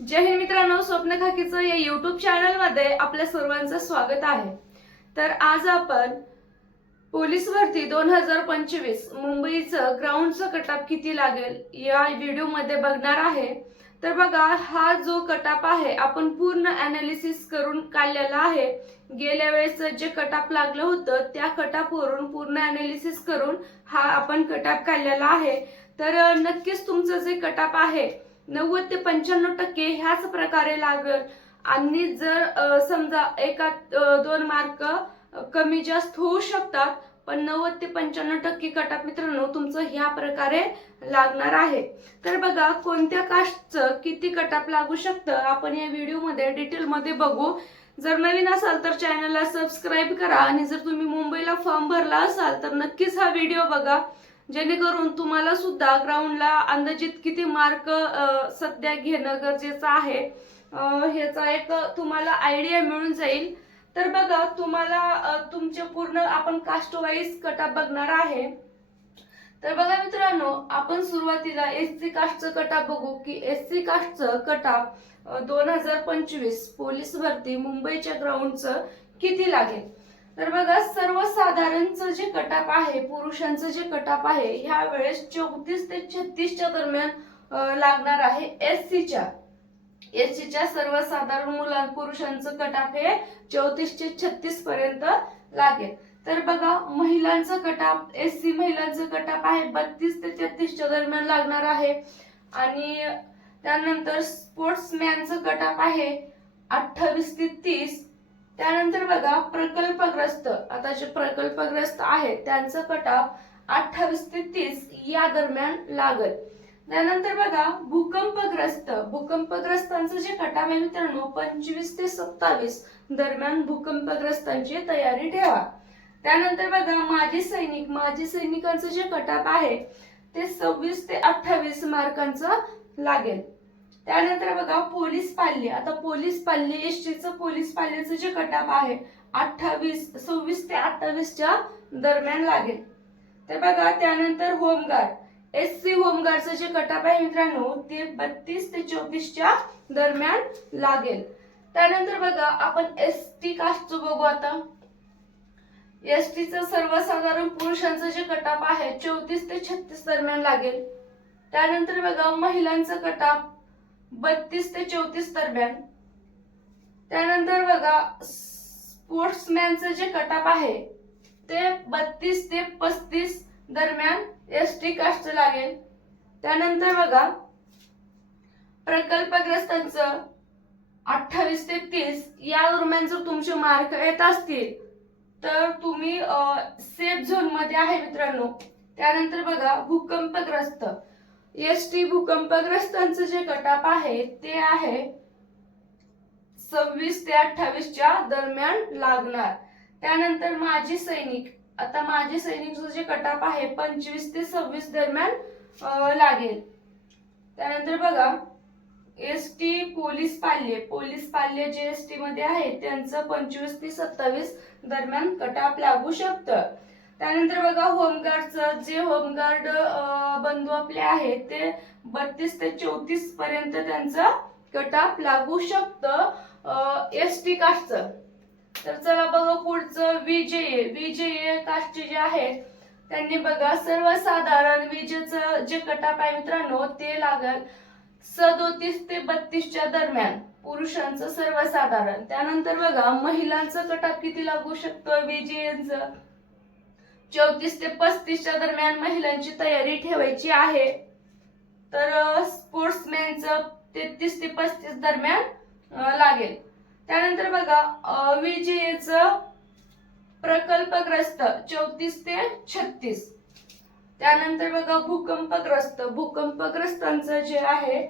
जय हिंद मित्रांनो स्वप्न खाकीचं या युट्यूब चॅनलमध्ये आपल्या सर्वांचं स्वागत आहे. तर आज आपण पोलीस भरती दोन हजार पंचवीस मुंबईचं ग्राउंडचं कटाप किती लागेल या व्हिडिओमध्ये बघणार आहे. तर बघा हा जो कटाप आहे आपण पूर्ण अनालिसिस करून काढलेला आहे. गेल्या वेळेस जे कटाप लागलं होतं त्या कटापवरून पूर्ण अनालिसिस करून हा आपण कटाप काढलेला आहे. तर नक्कीच तुमचं जे कटाप आहे नव्वद ते पंच्याण्णव टक्के ह्याच प्रकारे लागल. आणि जर समजा एका दोन मार्क कमी जास्त होऊ शकतात पण नव्वद ते पंच्याण्णव टक्के कटाप मित्रांनो तुमचं ह्या प्रकारे लागणार आहे. तर बघा कोणत्या कास्टचं किती कटाप लागू शकतं आपण या व्हिडिओमध्ये डिटेलमध्ये बघू. जर नवीन असाल तर चॅनलला सबस्क्राईब करा आणि जर तुम्ही मुंबईला फॉर्म भरला असाल तर नक्कीच हा व्हिडिओ बघा. जेणेकरून तुम्हाला सुद्धा ग्राउंडला अंदाजित किती मार्क सध्या घेणं गरजेचं आहे. ह्याचा एक तुम्हाला आयडिया मिळून जाईल. तर बघा तुम्हाला तुमचे पूर्ण आपण कास्ट वाईज कटाप बघणार आहे. तर बघा मित्रांनो आपण सुरुवातीला एस सी कास्टचं कटाप बघू की एस सी कास्टचं कटाप दोन हजार पंचवीस पोलीस भरती मुंबईच्या ग्राउंडचं किती लागेल? तर बघा सर्वसाधारणचं जे कटाप आहे पुरुषांचं जे कटाप आहे ह्या वेळेस चौतीस ते छत्तीसच्या दरम्यान लागणार आहे एस सीच्या. एस सीच्या सर्वसाधारण मुलां पुरुषांचं कटाप हे चौतीस ते छत्तीस पर्यंत लागेल. तर बघा महिलांचं कटाप एस सी महिलांचं कटाप आहे बत्तीस ते तेहतीसच्या दरम्यान लागणार आहे. आणि त्यानंतर स्पोर्ट्समॅनचं कटाप आहे अठ्ठावीस ते तीस. त्यानंतर बघा प्रकल्पग्रस्त. आता जे प्रकल्पग्रस्त आहेत त्यांचं कटाप अठ्ठावीस ते तीस या दरम्यान लागल. त्यानंतर बघा भूकंपग्रस्त. भूकंपग्रस्तांचं जे कटाप आहे मित्रांनो पंचवीस ते सत्तावीस दरम्यान भूकंपग्रस्तांची तयारी ठेवा. त्यानंतर बघा माजी सैनिक. माजी सैनिकांचं जे कटाप आहे ते सव्वीस ते अठ्ठावीस मार्कांचं लागेल. त्यानंतर बघा पोलीस पाल्य. आता पोलीस पाल्य एसटीचं पोलीस पाल्याचं जे कटाप आहे अठ्ठावीस सव्वीस ते अठ्ठावीसच्या दरम्यान लागेल. तर बघा त्यानंतर होमगार्ड. एस सी होमगार्डचं जे कटाप आहे मित्रांनो ते बत्तीस ते चोवीसच्या दरम्यान लागेल. त्यानंतर बघा आपण एस टी कास्टचं बघू आता. एस टीचं सर्वसाधारण पुरुषांचं जे कटाप आहे चौतीस ते छत्तीस दरम्यान लागेल. त्यानंतर बघा महिलांचं कटाप. बत्तीस ते चौतीस दरम्यान. त्यानंतर बघा स्पोर्ट्समॅनचं जे कटाप आहे ते बत्तीस ते पस्तीस दरम्यान एस टी कास्ट लागेल. त्यानंतर बघा प्रकल्पग्रस्तांचं अठ्ठावीस ते तीस या दरम्यान जर तुमचे मार्क येत असतील तर तुम्ही सेफ झोनमध्ये आहे मित्रांनो. त्यानंतर बघा भूकंपग्रस्त. एस टी भूकंपग्रस्तांचं जे कटाप आहे ते आहे सव्वीस ते अठ्ठावीसच्या दरम्यान लागणार. त्यानंतर माजी सैनिक आता माजी सैनिकचं जे कटाप आहे पंचवीस ते सव्वीस दरम्यान लागेल. त्यानंतर बघा एस टी पोलीस पाल्य पोलीस पाल्य जे एस टी मध्ये आहे त्यांचं पंचवीस ते सत्तावीस दरम्यान कटाप लागू शकतं. त्यानंतर बघा होमगार्डचं जे होमगार्ड बंधू आपले आहेत ते बत्तीस ते चौतीस पर्यंत त्यांचं कटाप लागू शकतं एस टी कास्टचं. तर चला बघा पुढचं विजय विजय कास्टचे जे आहेत त्यांनी बघा सर्वसाधारण विजेचं जे कटाप आहे मित्रांनो ते लागल सदोतीस ते बत्तीसच्या दरम्यान पुरुषांचं सर्वसाधारण. त्यानंतर बघा महिलांचं कटाप किती लागू शकतं विजयांचं? चौतीस ते पस्तीसच्या दरम्यान महिलांची तयारी ठेवायची आहे. तर स्पोर्ट्समॅनचं तेहतीस ते पस्तीस दरम्यान लागेल. त्यानंतर बघा अं, प्रकल्पग्रस्त चौतीस ते छत्तीस. त्यानंतर बघा भूकंपग्रस्त. भूकंपग्रस्तांचं जे आहे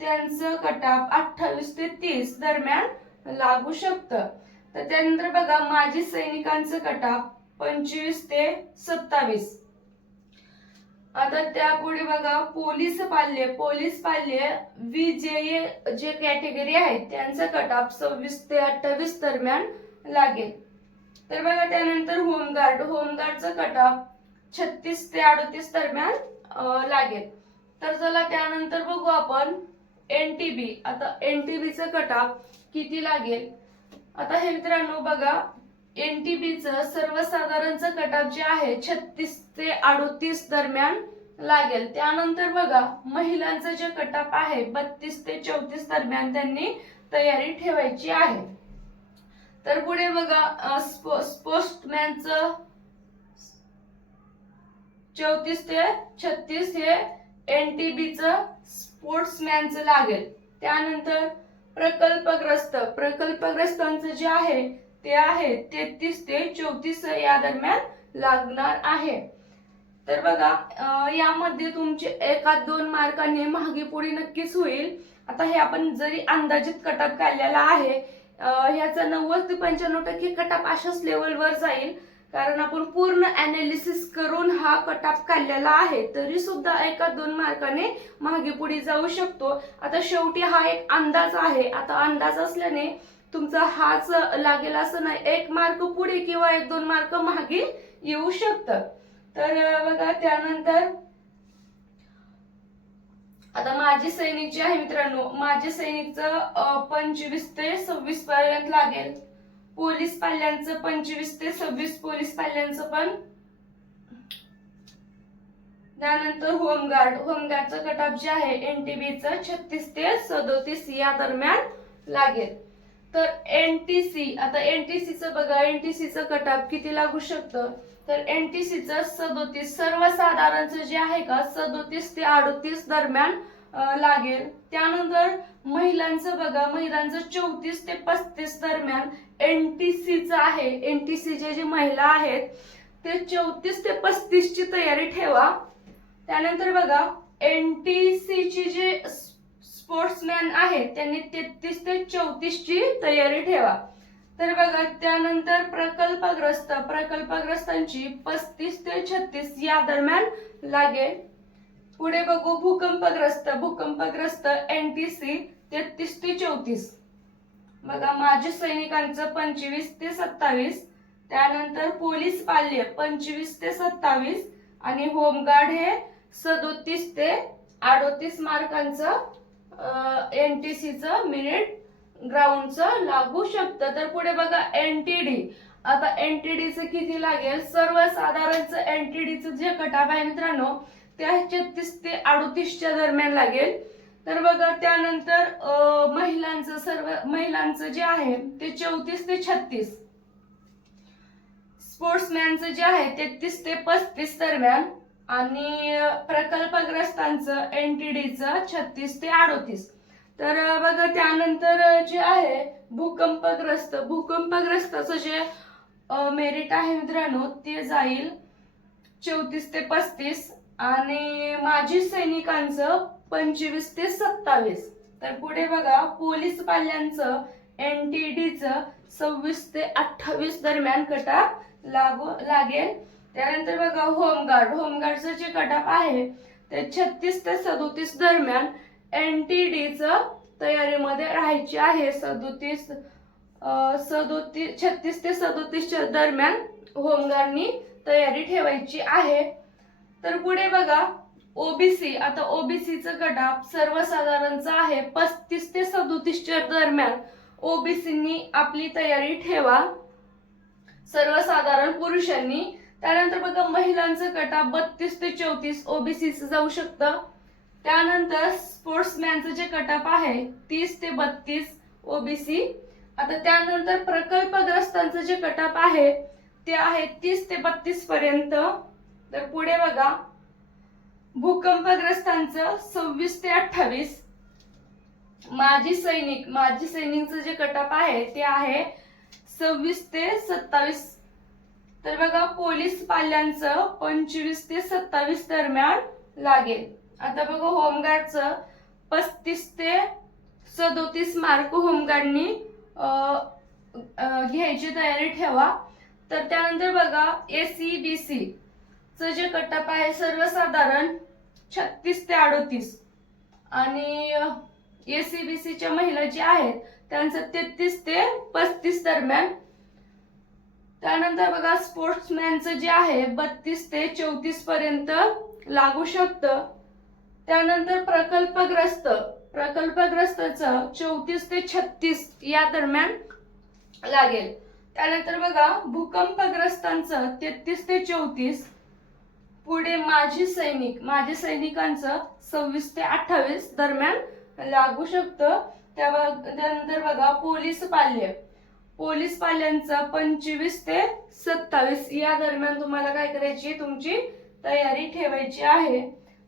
त्यांचं कटाप अठ्ठावीस ते तीस दरम्यान लागू शकतं. तर त्यानंतर बघा माजी सैनिकांचं कटाप पंचवीस ते सत्तावीस. आता त्यापुढे बघा पोलीस पाल्य पोलीस पाल्य विजय जे कॅटेगरी आहेत त्यांचा कटाप सव्वीस ते अठ्ठावीस दरम्यान लागेल. तर बघा त्यानंतर होमगार्ड होमगार्डचा कटाप छत्तीस ते अडतीस दरम्यान लागेल. तर चला त्यानंतर बघू आपण एन टी बी आता एन टी बीचं कटाप किती लागेल? आता हे मित्रांनो बघा एन टी बीचं सर्वसाधारणचं कटाप जे आहे छत्तीस ते अडोतीस दरम्यान लागेल. त्यानंतर बघा महिलांचं जे कटाप आहे बत्तीस ते चौतीस दरम्यान त्यांनी तयारी ठेवायची आहे. तर पुढे बघा अ, स्पो- पोस्टमॅनचं चौतीस ते छत्तीस हे एन टी बीचं स्पोर्ट्समॅनचं लागेल. त्यानंतर प्रकल्पग्रस्त प्रकल्पग्रस्तांचं जे आहे ते आहे. तेहतीस ते चौतीस या दरम्यान लागणार आहे. तर बघा यामध्ये तुमचे एका दोन मार्काने मागे पुढे नक्कीच होईल. आता हे आपण जरी अंदाजित कटाप काढलेला आहे ह्याचा नव्वद ते पंच्याण्णव टक्के कटाप अशाच लेवलवर जाईल. कारण आपण पूर्ण अनालिसिस करून हा कटाप काढलेला आहे तरी सुद्धा एका दोन मार्काने मागे पुढे जाऊ शकतो. आता शेवटी हा एक अंदाज आहे. आता अंदाज असल्याने तुमचा हाच लागेल असं नाही. एक मार्क पुढे किंवा एक दोन मार्क मागे येऊ शकतं. तर बघा त्यानंतर आता माझे सैनिक जे आहे मित्रांनो माझे सैनिकचं पंचवीस ते सव्वीस पर्यंत लागेल. पोलीस पाल्यांचं पंचवीस ते सव्वीस पोलीस पाल्यांचं पण. त्यानंतर होमगार्ड होमगार्डचं कटअप जे आहे एनटीबीचं छत्तीस ते सदोतीस या दरम्यान लागेल. तर एनटीसी आता एनटीसीचं बघा एनटीसीचं कटाप किती लागू शकतं? तर एनटीसीचं सदोतीस सर्वसाधारणचं जे आहे का सदोतीस ते अडोतीस दरम्यान लागेल. त्यानंतर महिलांचं बघा महिलांचं चौतीस ते पस्तीस दरम्यान एनटीसीचं आहे. एनटीसीचे जे जे महिला आहेत ते चौतीस ते पस्तीस ची तयारी ठेवा. त्यानंतर बघा एनटीसी ची जे स्पोर्ट्समॅन आहेत त्यांनी तेहतीस ते चौतीस ची तयारी ठेवा. तर बघा त्यानंतर प्रकल्पग्रस्त प्रकल्पग्रस्तांची पस्तीस ते छत्तीस या दरम्यान लागेल. पुढे बघू भूकंपग्रस्त भूकंपग्रस्त एन टी सी तेहतीस ते चौतीस. बघा माजी सैनिकांचं पंचवीस ते सत्तावीस त्यानंतर पोलीस पाल्य पंचवीस ते सत्तावीस आणि होमगार्ड हे सदोतीस ते अडोतीस मार्कांचं एनटीसीचं मिनिट ग्राउंडचं लागू शकतं. तर पुढे बघा एनटीडी आता एनटीडीचं किती लागेल? सर्वसाधारणचं एनटीडीचं जे कटाप आहे मित्रांनो ते छत्तीस ते अडतीसच्या दरम्यान लागेल. तर बघा त्यानंतर महिलांचं सर्व महिलांचं जे आहे ते चौतीस ते छत्तीस. स्पोर्ट्समॅनचं जे आहे तेहतीस ते पस्तीस दरम्यान. आणि प्रकल्पग्रस्तांच एन टी डीचं छत्तीस ते अडोतीस. तर बघा त्यानंतर जे आहे भूकंपग्रस्त भूकंपग्रस्ताचं जे मेरिट आहे मित्रांनो ते जाईल चौतीस ते पस्तीस आणि माजी सैनिकांचं पंचवीस ते सत्तावीस. तर पुढे बघा पोलीस पाल्यांचं एन डीडीचं सव्वीस ते अठ्ठावीस दरम्यान कटाप लागू लागेल. त्यानंतर बघा होमगार्ड. होमगार्डचं जे कटाप आहे ते छत्तीस ते सदोतीस दरम्यान एनटीडीचं तयारीमध्ये राहायचे आहे. सदोतीस सदोतीस छत्तीस ते सदोतीसच्या दरम्यान होमगार्डनी तयारी ठेवायची आहे. तर पुढे बघा ओबीसी आता ओबीसीचं कटाप सर्वसाधारणचं आहे. पस्तीस ते सदोतीसच्या दरम्यान ओबीसीनी आपली तयारी ठेवा. सर्वसाधारण पुरुषांनी त्यानंतर बघा महिलांचं कटा बत्तीस ते चौतीस ओबीसीचं जाऊ शकतं. त्यानंतर स्पोर्ट्समॅनचं जे कटाप आहे तीस ते बत्तीस ओबीसी आता त्यानंतर प्रकल्पग्रस्तांचं जे कटाप आहे ते आहे तीस ते बत्तीस पर्यंत. तर पुढे बघा भूकंपग्रस्तांचं सव्वीस ते अठ्ठावीस. माजी सैनिक माजी सैनिकचं जे कटाप आहे ते आहे सव्वीस ते सत्तावीस तर बघा पोलीस पाल्यांचं पंचवीस ते सत्तावीस दरम्यान लागेल. आता बघा होमगार्डचं पस्तीस ते सदोतीस मार्क होमगार्डनी घ्यायची तयारी ठेवा. तर त्यानंतर बघा एसीबीसी चं जे कटअप आहे सर्वसाधारण छत्तीस ते अडोतीस. आणि एसीबीसीच्या महिला ज्या आहेत त्यांचं तेहतीस ते पस्तीस दरम्यान त्यानंतर बघा स्पोर्ट्समॅनचं जे आहे बत्तीस ते चौतीस पर्यंत लागू शकतं. त्यानंतर प्रकल्पग्रस्त प्रकल्पग्रस्तचं चौतीस ते छत्तीस या दरम्यान लागेल. त्यानंतर बघा भूकंपग्रस्तांचं तेहतीस ते चौतीस पुढे माजी सैनिक माजी सैनिकांचं सव्वीस ते अठ्ठावीस दरम्यान लागू शकतं. त्या त्यानंतर बघा पोलीस पाल्य. पोलीस पाल्यांचा पंचवीस ते सत्तावीस या दरम्यान तुम्हाला काय करायची तुमची तयारी ठेवायची आहे.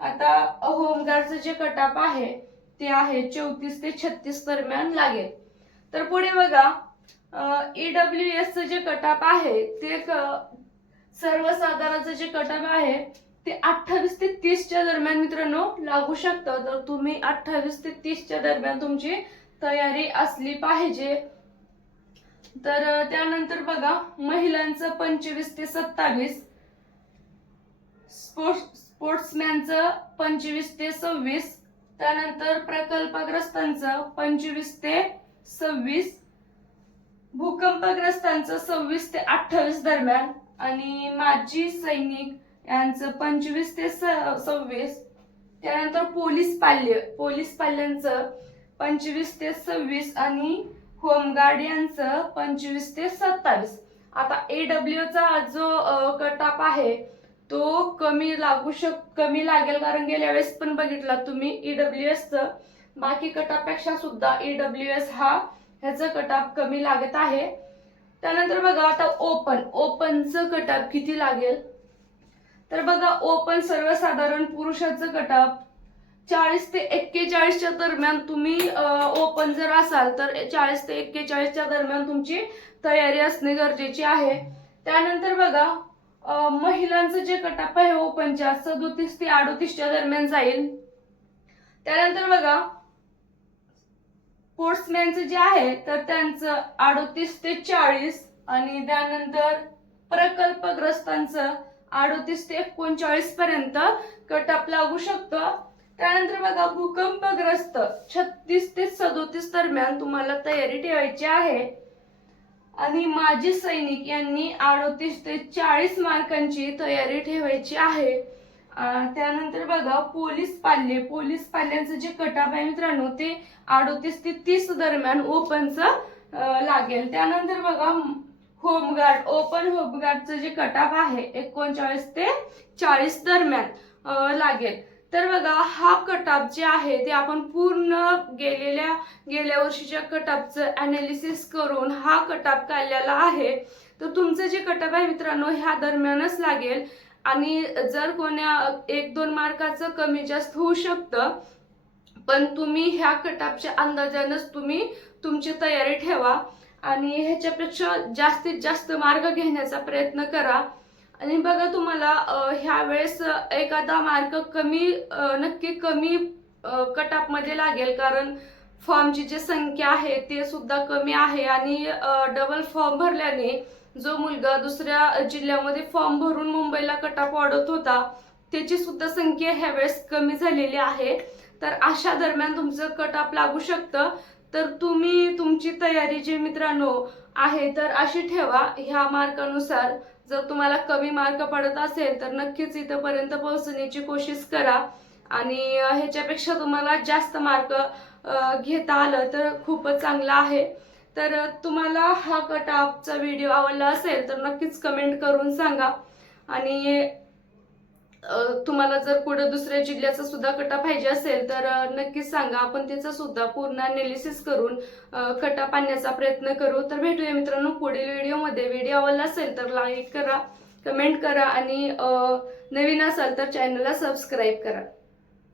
आता होमगार्डचं जे कटाप आहे ते आहे चौतीस ते छत्तीस दरम्यान लागेल. तर पुढे बघा ईडब्ल्यू एसचं जे कटाप आहे ते क- सर्वसाधारणचं जे कटाप आहे ते अठ्ठावीस ते तीसच्या दरम्यान मित्रांनो लागू शकतं. तर तुम्ही अठ्ठावीस ते तीसच्या दरम्यान तुमची तयारी असली पाहिजे. तर त्यानंतर बघा महिलांचं पंचवीस ते सत्तावीस स्पोर्ट्स स्पोर्ट्समॅनचं पंचवीस ते सव्वीस त्यानंतर प्रकल्पग्रस्तांचं पंचवीस ते सव्वीस भूकंपग्रस्तांचं सव्वीस ते अठ्ठावीस दरम्यान आणि माजी सैनिक यांचं पंचवीस ते सव्वीस त्यानंतर पोलीस पाल्य पोलीस पाल्यांचं पंचवीस ते सव्वीस आणि होमगार्ड यांचं पंचवीस ते सत्तावीस. आता ए डब्ल्यूचा जो कटाप आहे तो कमी लागू शक कमी लागेल कारण गेल्या वेळेस पण बघितला तुम्ही ई डब्ल्यू एस बाकी कटापेक्षा सुद्धा ई डब्ल्यू एस हा ह्याचं कटाप कमी लागत आहे. त्यानंतर बघा आता ओपन ओपनचं कटाप किती लागेल? तर बघा ओपन सर्वसाधारण पुरुषाचं कटाप चाळीस ते एक्केचाळीसच्या दरम्यान तुम्ही ओपन जर असाल तर चाळीस ते एक्केचाळीसच्या दरम्यान तुमची तयारी असणे गरजेची आहे. त्यानंतर बघा महिलांचं जे कटाप आहे ओपनच्या सदोतीस ते अडोतीसच्या दरम्यान जाईल. त्यानंतर बघा स्पोर्ट्समॅनचं जे आहे तर त्यांचं अडोतीस ते चाळीस आणि त्यानंतर प्रकल्पग्रस्तांचं अडोतीस ते एकोणचाळीस पर्यंत कटाप लागू शकतं. त्यानंतर बघा भूकंपग्रस्त छत्तीस ते सदोतीस दरम्यान तुम्हाला तयारी ठेवायची आहे. आणि माजी सैनिक यांनी अडोतीस ते चाळीस मार्कांची तयारी ठेवायची आहे. त्यानंतर बघा पोलीस पाल्ये. पोलीस पाल्यांचं जे कटाप आहे मित्रांनो ते अडोतीस ते तीस दरम्यान ओपनचं लागेल. त्यानंतर बघा होमगार्ड ओपन होमगार्डचं जे कटाप आहे एकोणचाळीस ते चाळीस दरम्यान लागेल. तर बघा हा कटाप जे आहे ते आपण पूर्ण गेलेल्या गेल्या वर्षीच्या कटअपचं अनालिसिस करून हा कटाप काढलेला आहे. तर तुमचं जे कटअप आहे मित्रांनो ह्या दरम्यानच लागेल. आणि जर कोण्या एक दोन मार्काचं कमी जास्त होऊ शकतं पण तुम्ही ह्या कटापच्या अंदाजानंच तुम्ही तुमची तयारी ठेवा. आणि ह्याच्यापेक्षा जास्तीत जास्त मार्ग घेण्याचा प्रयत्न करा. आणि बघा तुम्हाला ह्या वेळेस एखादा मार्क कमी नक्की कमी कटापमध्ये लागेल. कारण फॉर्मची जी संख्या आहे ते सुद्धा कमी आहे. आणि डबल फॉर्म भरल्याने जो मुलगा दुसऱ्या जिल्ह्यामध्ये फॉर्म भरून मुंबईला कटाप वाढत होता त्याची सुद्धा संख्या ह्या वेळेस कमी झालेली आहे. तर अशा दरम्यान तुमचं कटाप लागू शकतं. तर तुम्ही तुमची तयारी जी मित्रांनो आहे तर अशी ठेवा. ह्या मार्कानुसार जर तुम्हाला कमी मार्क पडत असेल तर नक्कीच इथंपर्यंत पोहोचण्याची कोशिश करा. आणि ह्याच्यापेक्षा तुम्हाला जास्त मार्क घेता आलं तर खूपच चांगलं आहे. तर तुम्हाला हा कटापचा व्हिडिओ आवडला असेल तर नक्कीच कमेंट करून सांगा. आणि तुम्हाला जर पुढे दुसऱ्या जिल्ह्याचा सुद्धा कटा पाहिजे असेल तर नक्कीच सांगा. आपण त्याचा सुद्धा पूर्ण अनालिसिस करून कटा पाडण्याचा प्रयत्न करू. तर भेटूया मित्रांनो पुढील व्हिडिओमध्ये. व्हिडिओ आवडला असेल तर लाईक करा कमेंट करा आणि नवीन असाल तर चॅनलला सबस्क्राईब करा.